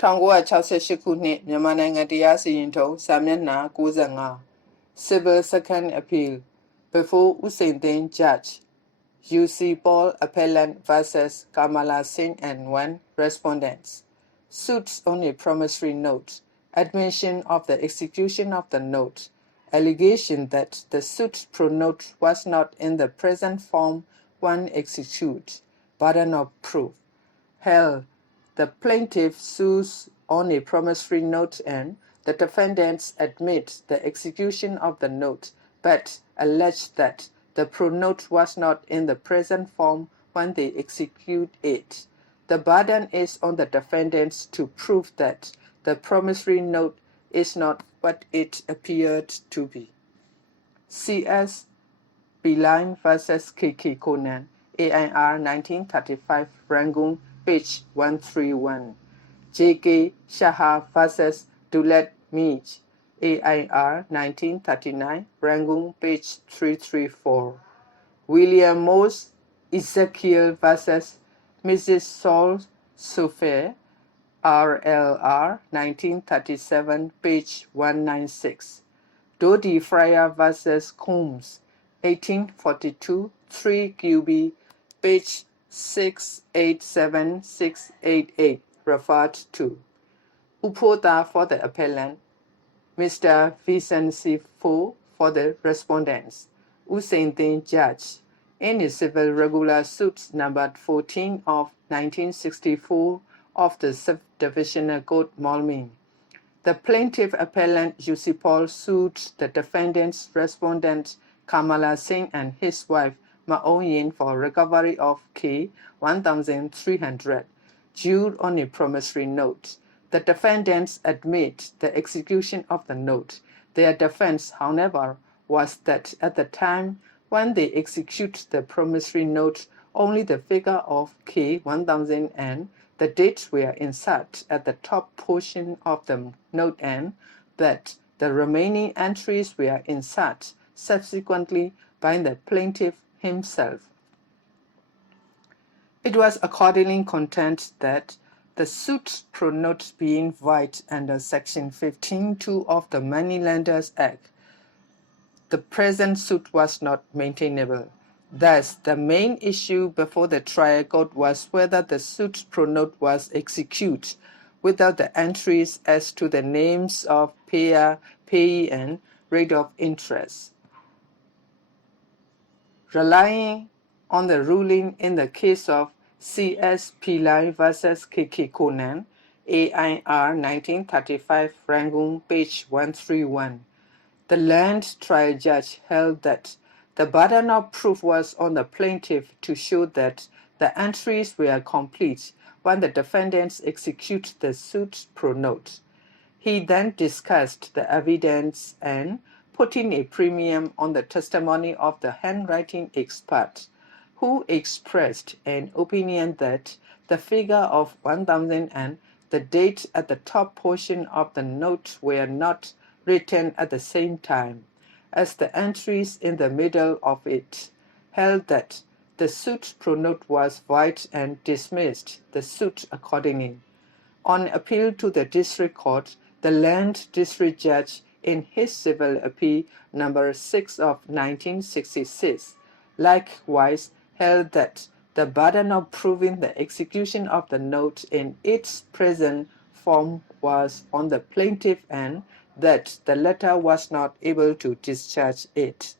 1968ခုနှစ်မြန်မာနိုင်ငံတရားစီရင်ထုံးစာမျက်နှာ95 Civil Second Appeal before Usain Judge UC Paul Appellant vs Kamala Singh and one respondents. Suits on a promissory note. Admission of the execution of the note. Allegation that the suit pro note was not in the present form when executed. Burden of proof. Held. The plaintiff sues on a promissory note and the defendants admit the execution of the note but allege that the pro note was not in the present form when they execute it. The burden is on the defendants to prove that the promissory note is not what it appeared to be. C.S. P-line vs. K.K. Conan, AIR 1935, Rangoon, page 131. J.K. Shah vs. Dulet Meej, AIR 1939, Rangoon, page 334. William Morse, Ezekiel vs. Mrs. Saul Sofer, RLR 1937, page 196. Dodi Fryer vs. Combs, 1842, 3 QB, page 687-688, referred to. Upota for the appellant, Mr. Vicency Fo for the respondents. Usain Judge, in his civil regular suits number 14 of 1964 of the Subdivisional Court Malming. The plaintiff appellant UC Paul sued the defendants respondent Kamala Singh and his wife Maon Yin for recovery of K 1,300 due on a promissory note. The defendants admit the execution of the note. Their defense, however, was that at the time when they execute the promissory note, only the figure of K 1,000 and the date were inserted at the top portion of the note and that the remaining entries were inserted subsequently by the plaintiff himself. It was accordingly contended that the suit pro note being void under Section 15(2) of the Moneylenders Act, the present suit was not maintainable. Thus, the main issue before the trial court was whether the suit pro note was executed without the entries as to the names of payer, payee, and rate of interest. Relying on the ruling in the case of C.S. P-line vs. K.K. Conan, AIR 1935, Rangoon, page 131, the land trial judge held that the burden of proof was on the plaintiff to show that the entries were complete when the defendants execute the suit pro note. He then discussed the evidence and putting a premium on the testimony of the handwriting expert, who expressed an opinion that the figure of 1,000 and the date at the top portion of the note were not written at the same time as the entries in the middle of it, held that the suit pro note was void and dismissed the suit accordingly. On appeal to the district court, the land district judge in his civil appeal number 6 of 1966 likewise held that the burden of proving the execution of the note in its present form was on the plaintiff and that the latter was not able to discharge it.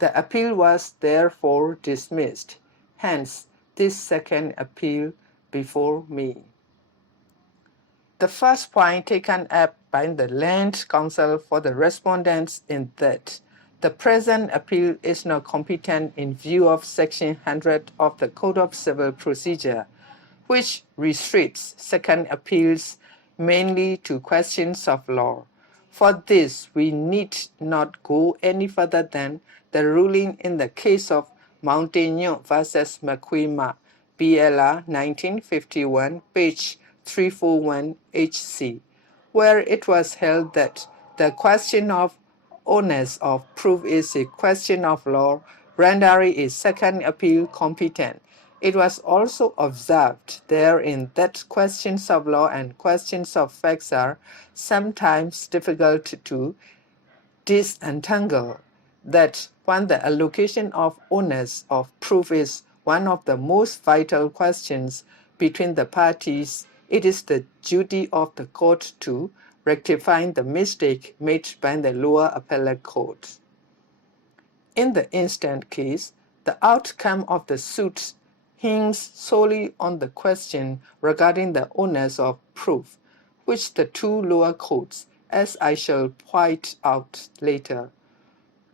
The appeal was therefore dismissed. Hence, this second appeal before me. The first point taken up by the Land Council for the respondents in that the present appeal is not competent in view of Section 100 of the Code of Civil Procedure, which restricts second appeals mainly to questions of law. For this, we need not go any further than the ruling in the case of Mountaignon vs. Makwima, BLR 1951, page 341 HC, where it was held that the question of onus of proof is a question of law, rendering a second appeal competent. It was also observed therein that questions of law and questions of facts are sometimes difficult to disentangle, that when the allocation of onus of proof is one of the most vital questions between the parties, it is the duty of the court to rectify the mistake made by the lower appellate court. In the instant case, the outcome of the suit hangs solely on the question regarding the onus of proof, which the two lower courts, as I shall point out later,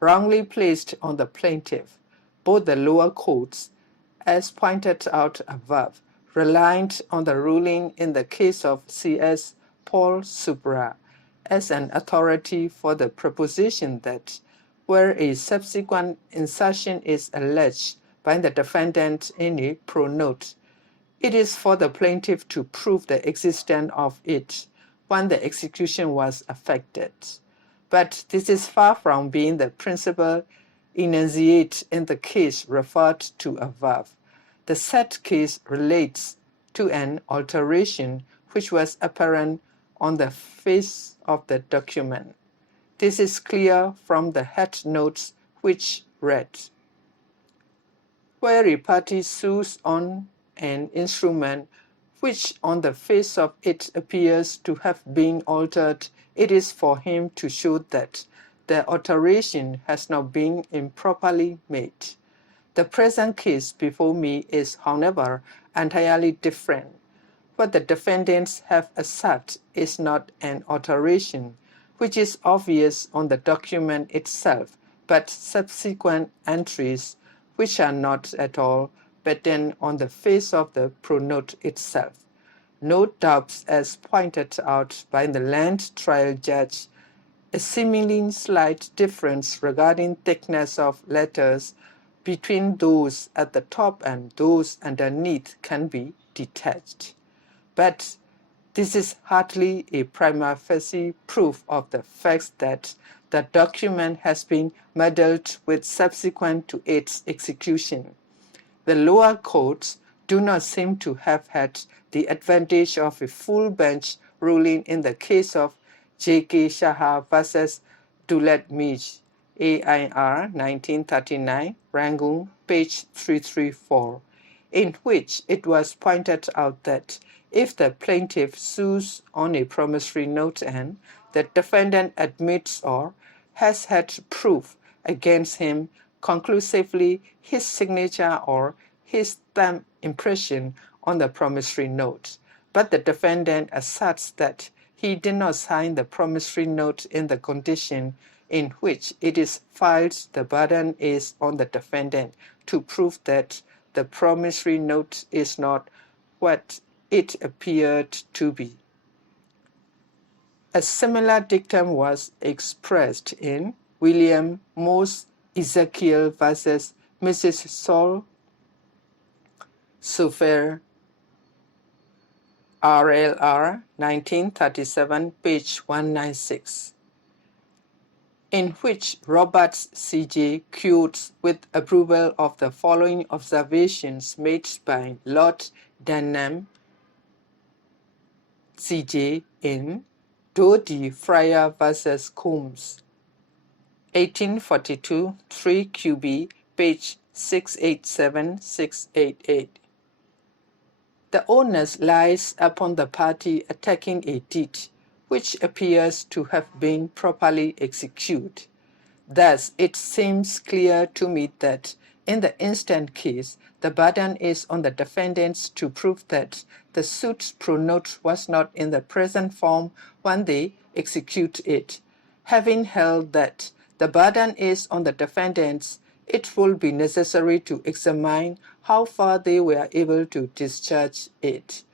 wrongly placed on the plaintiff. Both the lower courts, as pointed out above, relied on the ruling in the case of C.S. Paul Supra as an authority for the proposition that where a subsequent insertion is alleged by the defendant in a pronote, it is for the plaintiff to prove the existence of it when the execution was effected. But this is far from being the principle enunciated in the case referred to above. The said case relates to an alteration which was apparent on the face of the document. This is clear from the head notes which read, where a party sues on an instrument which on the face of it appears to have been altered, it is for him to show that the alteration has not been improperly made. The present case before me is, however, entirely different. What the defendants have asserted is not an alteration, which is obvious on the document itself, but subsequent entries, which are not at all, but then on the face of the pronote itself. No doubts, as pointed out by the land trial judge, a seemingly slight difference regarding thickness of letters between those at the top and those underneath can be detected. But this is hardly a prima facie proof of the fact that the document has been muddled with subsequent to its execution. The lower courts do not seem to have had the advantage of a full bench ruling in the case of J.K. Shah versus Dulet-Mij, AIR 1939, Rangoon, page 334, in which it was pointed out that if the plaintiff sues on a promissory note and the defendant admits or has had proof against him conclusively his signature or his thumb impression on the promissory note, but the defendant asserts that he did not sign the promissory note in the condition in which it is filed, the burden is on the defendant to prove that the promissory note is not what it appeared to be. A similar dictum was expressed in William Morse Ezekiel versus Mrs. Saul Sufer, RLR 1937, page 196, in which Roberts C.J. quotes with approval of the following observations made by Lord Denham C.J. in Dodie Fryer versus Combs, 1842, 3 QB, page 687-688. The onus lies upon the party attacking a deed which appears to have been properly executed. Thus, it seems clear to me that in the instant case, the burden is on the defendants to prove that the suit pronote was not in the present form when they execute it. Having held that the burden is on the defendants, it will be necessary to examine how far they were able to discharge it.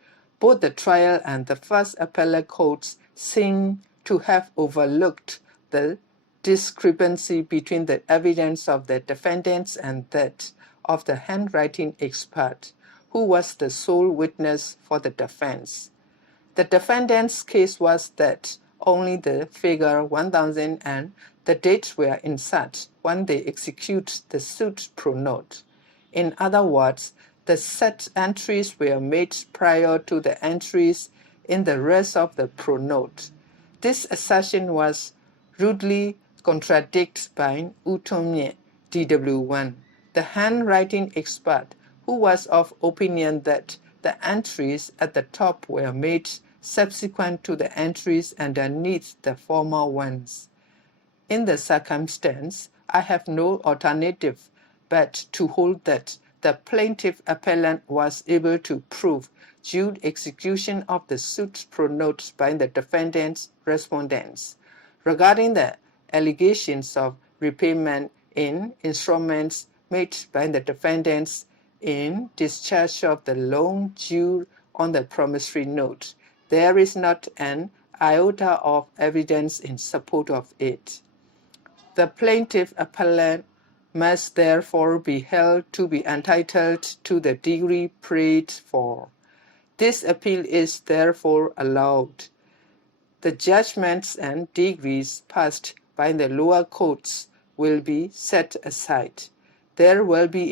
Both the trial and the first appellate courts seem to have overlooked the discrepancy between the evidence of the defendants and that of the handwriting expert, who was the sole witness for the defense. The defendant's case was that only the figure 1000 and the date were insert when they execute the suit pronote. In other words, The said entries were made prior to the entries in the rest of the pronote. This assertion was rudely contradicted by Utomye DW1, the handwriting expert, who was of opinion that the entries at the top were made subsequent to the entries underneath the former ones. In the circumstance, I have no alternative but to hold that the plaintiff appellant was able to prove due execution of the suit pronotes by the defendant's respondents. Regarding the allegations of repayment in instruments made by the defendants in discharge of the loan due on the promissory note, there is not an iota of evidence in support of it. The plaintiff appellant must therefore be held to be entitled to the degree prayed for. This appeal is therefore allowed. The judgments and degrees passed by the lower courts will be set aside. There will be